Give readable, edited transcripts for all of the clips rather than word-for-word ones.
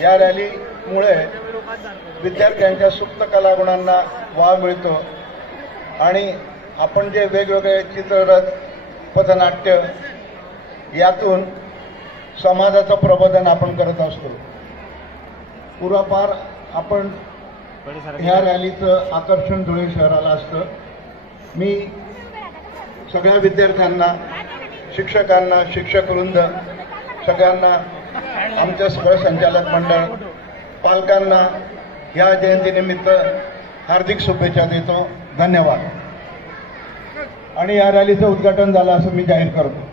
या रॅलीमुळे विद्यार्थ्यांच्या सुप्त कलागुणांना वाव मिळतो आणि आपण जे वेगवेगळे चित्ररथ पथनाट्य यातून समाजाचं प्रबोधन आपण करत असतो। पूर्वापार आपण ह्या रॅलीचं आकर्षण धुळे शहराला असतं। मी सगळ्या विद्यार्थ्यांना, शिक्षकांना, शिक्षकवृंद सगळ्यांना, आमचं सगळं संचालक मंडळ, पालकांना या जयंतीनिमित्त हार्दिक शुभेच्छा देतो। धन्यवाद। आणि या रॅलीचं उद्घाटन झालं असं मी जाहीर करतो।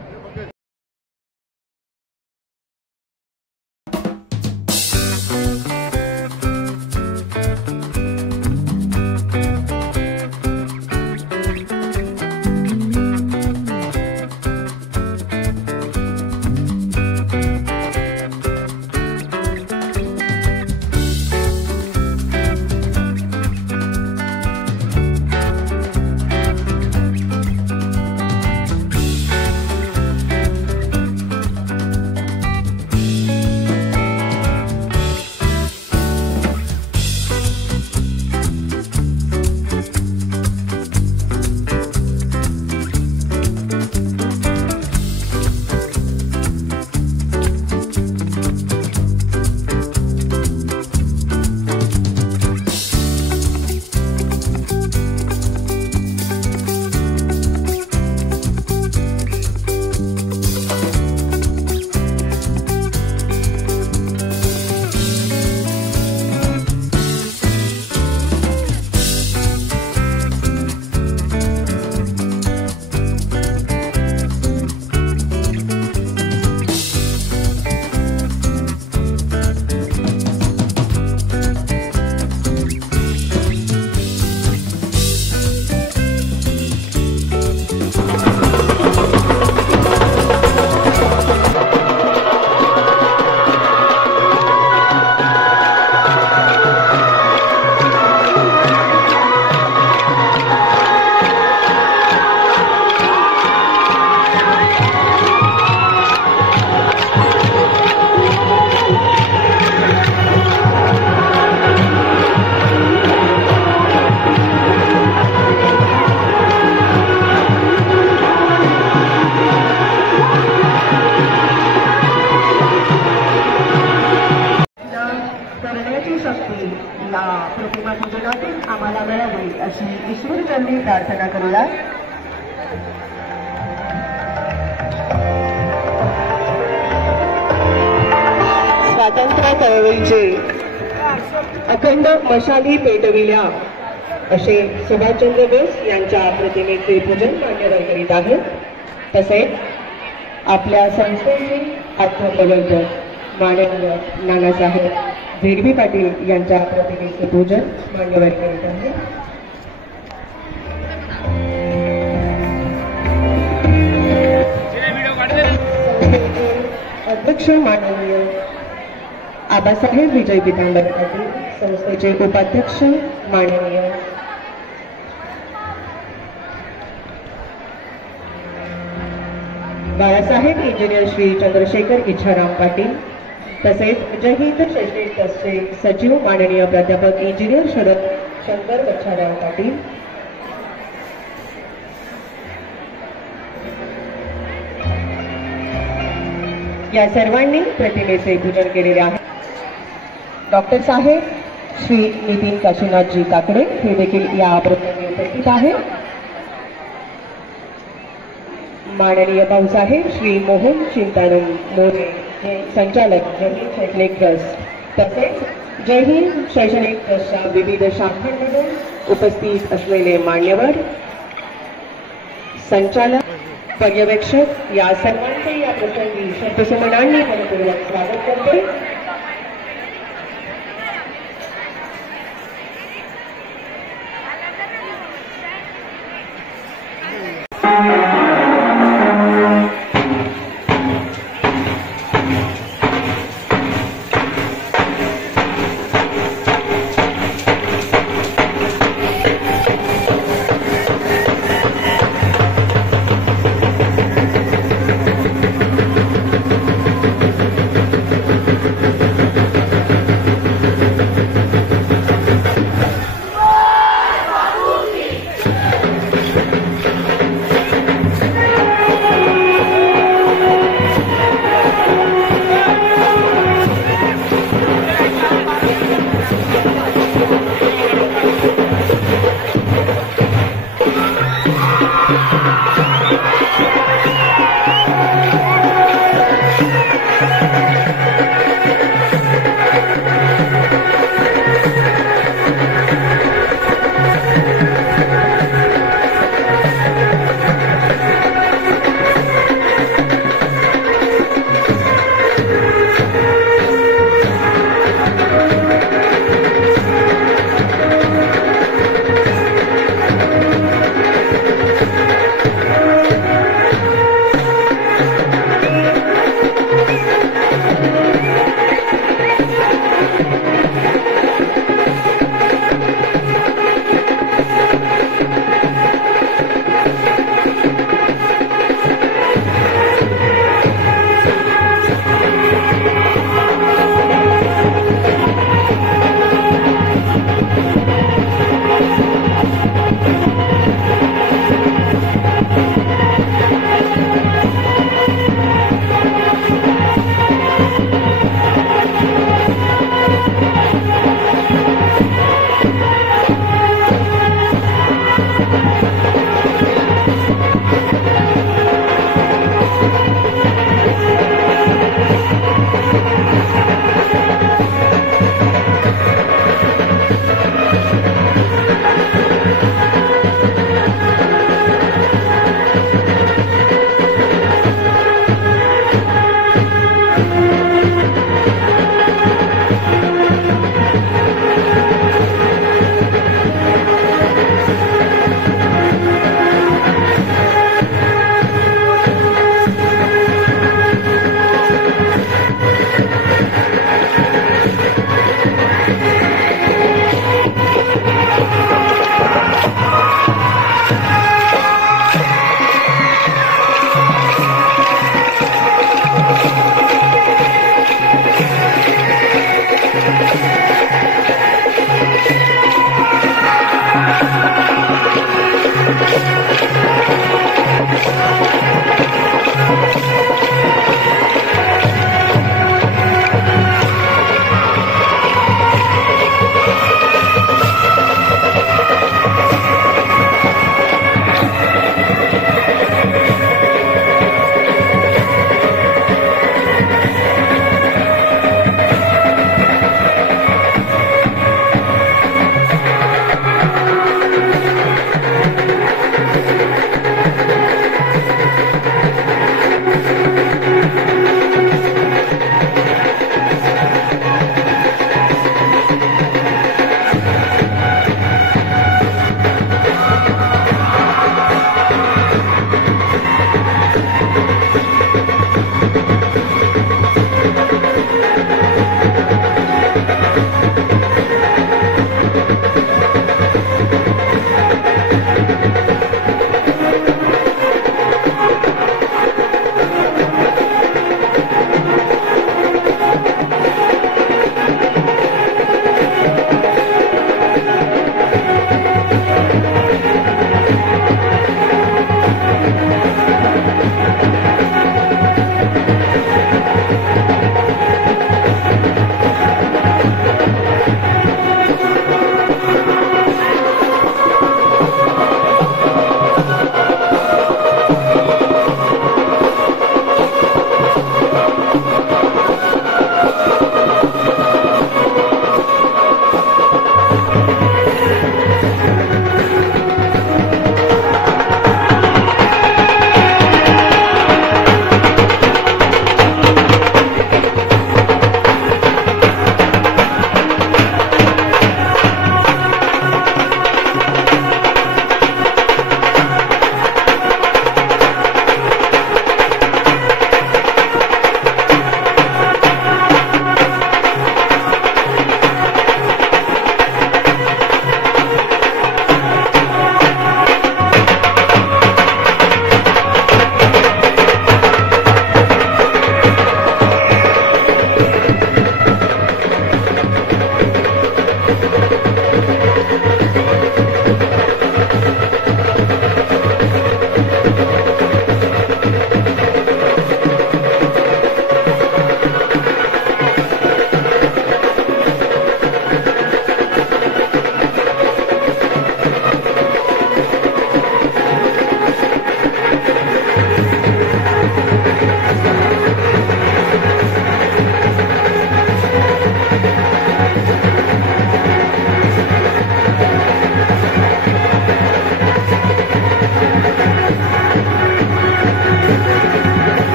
आम्हाला मिळावी अशी ईश्वरचरणी प्रार्थना करूया। स्वातंत्र्य चळवळीचे अखंड मशाली पेटविल्या असे सुभाषचंद्र बोस यांच्या प्रतिमेचे पूजन मान्यवर करीत आहेत। तसेच आपल्या संस्थेचे आत्मप्रवर्तक माननीय नानासाहेब झेडबी पाटील यांच्या प्रतिमेचे पूजन मान्यवर करीत आहेत। अध्यक्ष माननीय आबासाहेब विजय पितांबर पाटील, संस्थेचे उपाध्यक्ष माननीय बाळासाहेब इंजिनियर श्री चंद्रशेखर इच्छाराम पाटील, तसेच जय हिंद शैक्षणिक ट्रस्टचे सचिव माननीय प्राध्यापक इंजिनियर शरद शंकर बच्छाराव पाटील, या सर्वांनी प्रतिमेचे पूजन केलेले आहे। डॉक्टर साहेब श्री नितीन काशीनाथजी काकडे हे देखील या प्रतिमेत उपस्थित आहेत। माननीय भाऊसाहेब श्री मोहन चिंतानम मोरे हे संचालक जय हिंद शैक्षणिक ट्रस्ट, तसेच जय हिंद शैक्षणिक ट्रस्टच्या विविध शाखांमधून उपस्थित असलेले मान्यवर, संचालक, पर्यवेक्षक या सर्वांचे या प्रसंगी शब्दसुमनांनी मनपूर्वक स्वागत करते।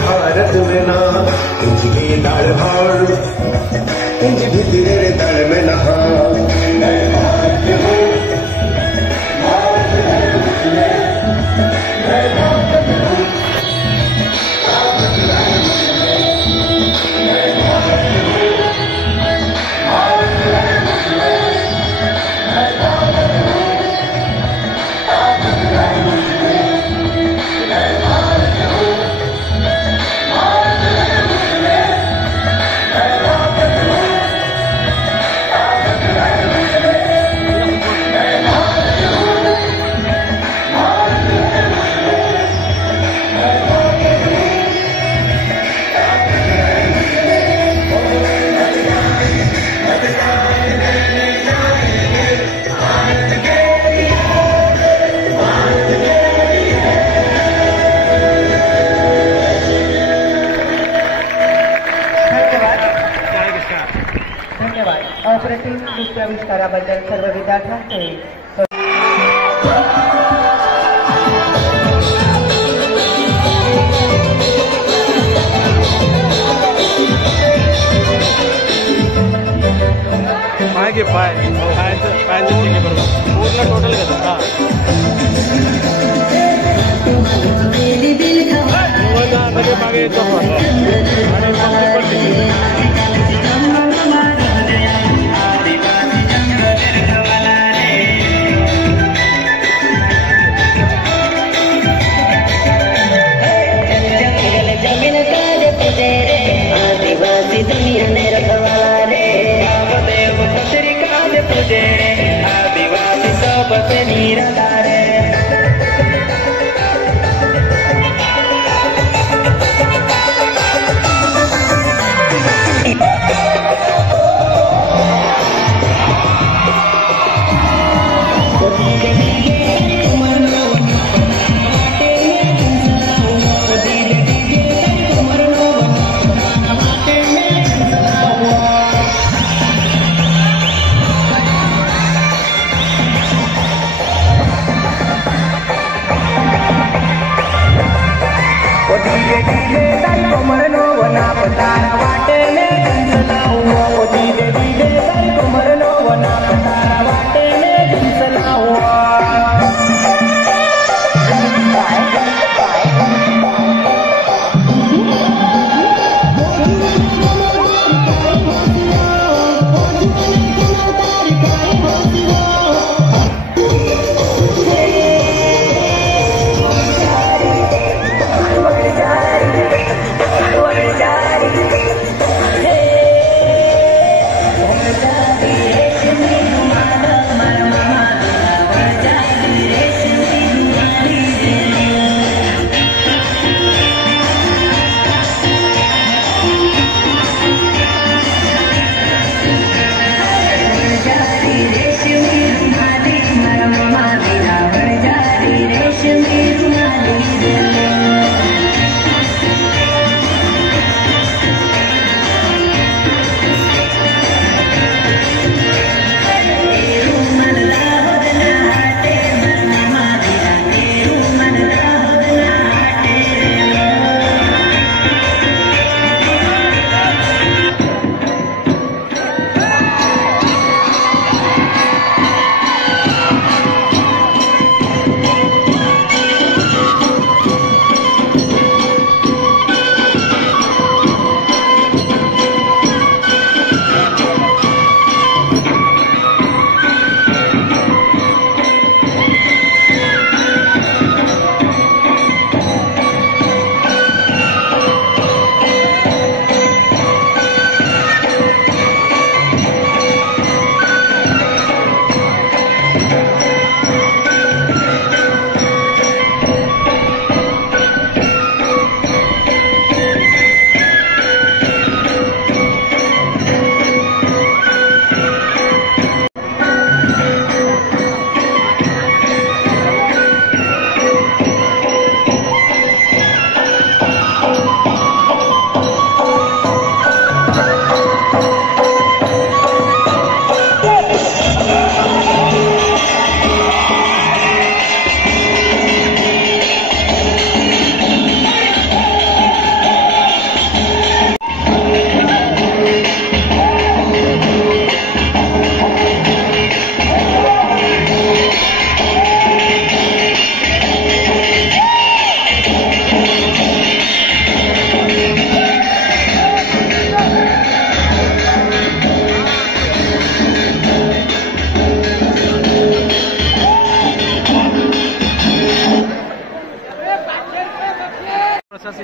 भारत में ना इंजगी दाल भाड़ इंज भीतर दल में नहा आविष्काराबद्दल सर्व विद्यार्थ्यांचे मागे पायांचं ठीक आहे बरोबर पूर्ण टोटल घेतात हां लगे मागे येतो आणि आदिवासी दुनिया ने रखवाला रे देव खतरी काज पूजे आदिवासी सब पे निराधारे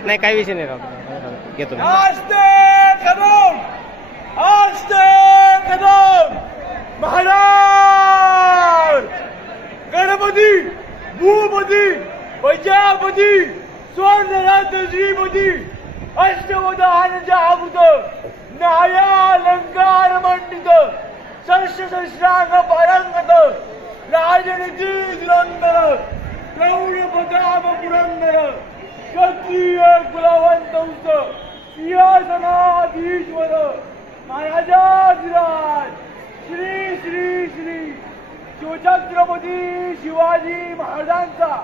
नाही काही विषय नाही राहतो घेतो महाराज गणपती भूपती प्रजापती स्वर्णराज श्रीपती अष्टवधान जागृत न्यायालंकार मंडित सहस्रांग पारंगत राजनीती धुरंधर प्रौढ प्रताप पुरंदर क्षत्रिय कुलवंत सिंहासनाधीश्वर महाराजाधिराज श्री श्री श्री शिवछत्रपती शिवाजी महाराजांचा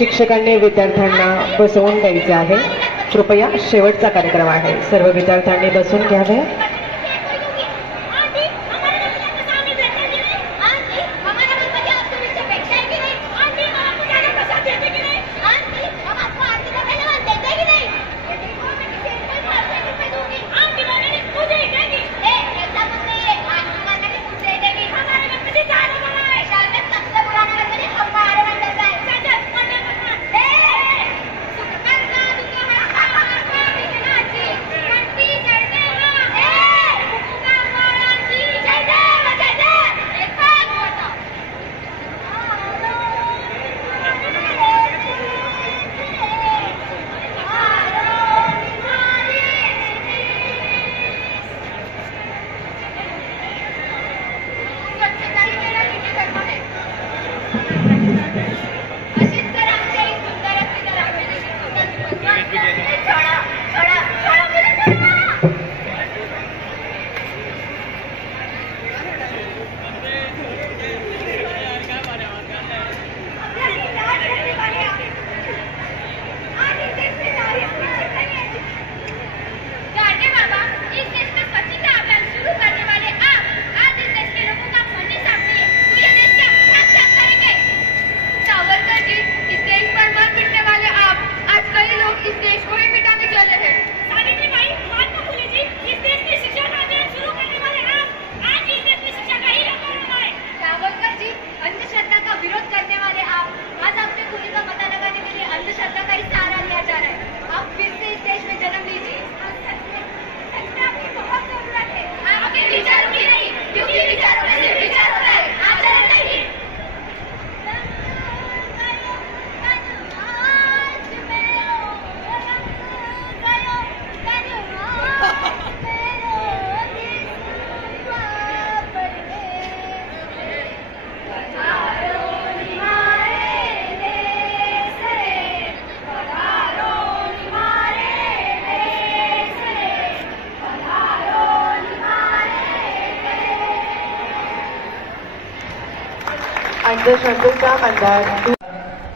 शिक्षकांनी विद्यार्थ्यांना बसवून द्यायचे आहे. कृपया शेवटचा कार्यक्रम आहे. सर्व विद्यार्थ्यांनी बसून घ्यावे.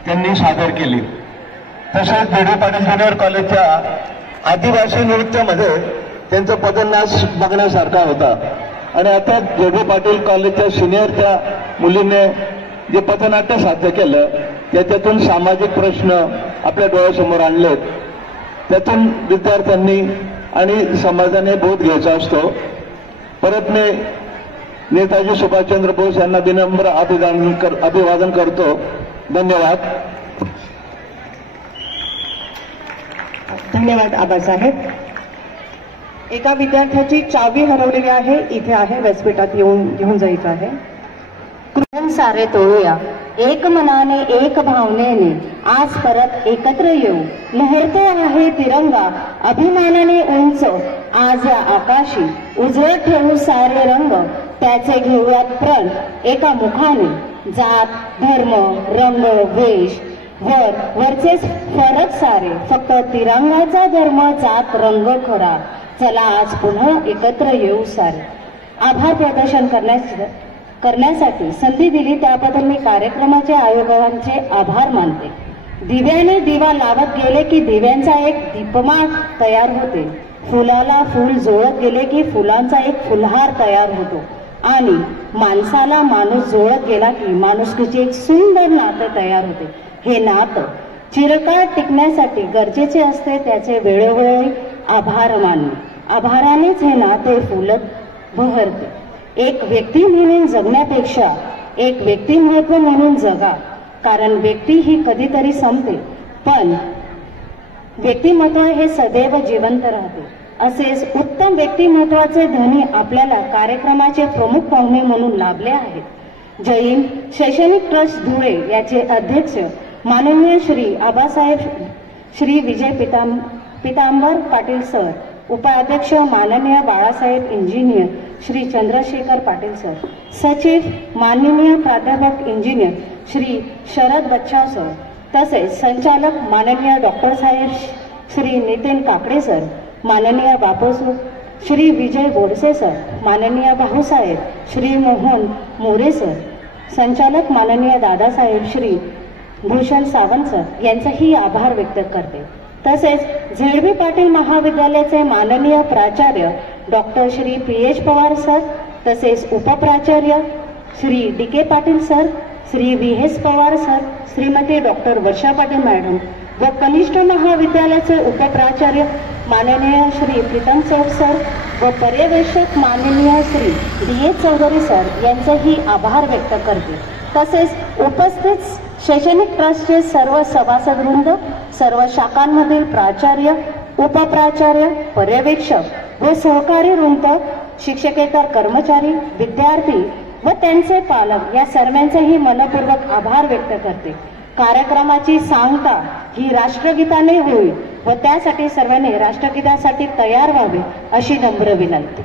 त्यांनी सादर केली. तसेच बी.डी. पाटील ज्युनियर कॉलेजच्या आदिवासी नृत्यामध्ये त्यांचा पदन्यास बघण्यासारखा होता. आणि आता बी.डी. पाटील कॉलेजच्या सिनियरच्या मुलीने जे पथनाट्य साध्य केलं त्याच्यातून सामाजिक प्रश्न आपल्या डोळ्यासमोर आणलेत. त्यातून विद्यार्थ्यांनी आणि समाजाने बोध घ्यायचा असतो. परत मी नेताजी सुभाषचंद्र बोस यांना विनम्र अभिवादन करतो. धन्यवाद. धन्यवाद आबासाहेब. एका विद्यार्थ्याची चावी हरवलेली आहे. इथे आहे, व्यासपीठात घेऊन जायचं आहे. सारे तोडूया एक मनाने एक भावनेने आज परत एकत्र येऊ. लहरतो आहे तिरंगा अभिमानाने उंच आज या आकाशी. उजळत ठेवू सारे रंग त्याचे घेऊयात प्रण एका मुखाने. जात धर्म रंग वेश वरचे फरक सारे फक्त तिरंगाचा धर्म जात रंग खरा. चला आज पुन्हा एकत्र येऊ सारे. आभार प्रदर्शन करण्यासाठी संधी दिली त्याबद्दल मी कार्यक्रमाचे आयोजकांचे आभार मानते. दिव्याने दिवा लावत गेले की दिव्यांचा एक दीपमाळ तयार होते. फुलाला फूल जोडत गेले की फुलांचा एक फुलहार तयार होतो. आणि माणसाला माणूस जोडत गेला की माणुसकीचे एक सुंदर नातं तयार होते. हे नातं चिरकाळ टिकण्यासाठी गरजेचे असते त्याचे वेळोवेळी आभार मानणे. आभारानेच हे नाते फुलत बहरते. एक व्यक्ती म्हणून जगण्यापेक्षा एक व्यक्तिमत्व म्हणून जगा. कारण व्यक्ती ही कधीतरी संपते पण व्यक्तिमत्व हे सदैव जिवंत राहते. असेच उत्तम व्यक्तिमत्वाचे धनी आपल्याला कार्यक्रमाचे प्रमुख पाहुणे म्हणून लाभले आहेत. जैन शैक्षणिक ट्रस्ट धुळे याचे अध्यक्ष माननीय श्री आबासाहेब श्री विजय पितांबर पाटील सर. उपाध्यक्ष माननीय बाळासाहेब इंजिनियर श्री चंद्रशेखर पाटील सर. सचिव माननीय प्राध्यापक इंजिनियर श्री शरद बच्चाव सर. तसेच संचालक माननीय डॉक्टर साहेब श्री नितीन काकडे सर. माननीय बापूसू श्री विजय बोरसे सर. माननीय भाऊसाहेब श्री मोहन मोरे सर. संचालक माननीय दादासाहेब श्री भूषण सावंत सर यांचाही आभार व्यक्त करते. तसेच झेडबी पाटील महाविद्यालयाचे माननीय प्राचार्य doctor Shri P H. Pawar sir, तसेच उपप्राचार्य Shri D K. Patil sir, Shri V S. Pawar sir, Shrimati doctor Varsha Patil madam व कनिष्ठ महाविद्यालयाचे उपप्राचार्य माननीय श्री प्रीतम चौक सर व पर्यवेक्षक माननीय श्री डी.ए. चौधरी सर यांचेही आभार व्यक्त करते. तसेच उपस्थित शैक्षणिक ट्रस्टचे सर्व सभासदवृंद, सर्व शाखांमधील प्राचार्य, उपप्राचार्य, पर्यवेक्षक व सहकारी वृंद, शिक्षकेतर कर्मचारी, विद्यार्थी व त्यांचे पालक या सर्वांचेही मनपूर्वक आभार व्यक्त करते. कार्यक्रमाची सांगता ही राष्ट्रगीताने होईल व त्यासाठी सर्वांनी राष्ट्रगीतासाठी तयार व्हावे अशी नम्र विनंती.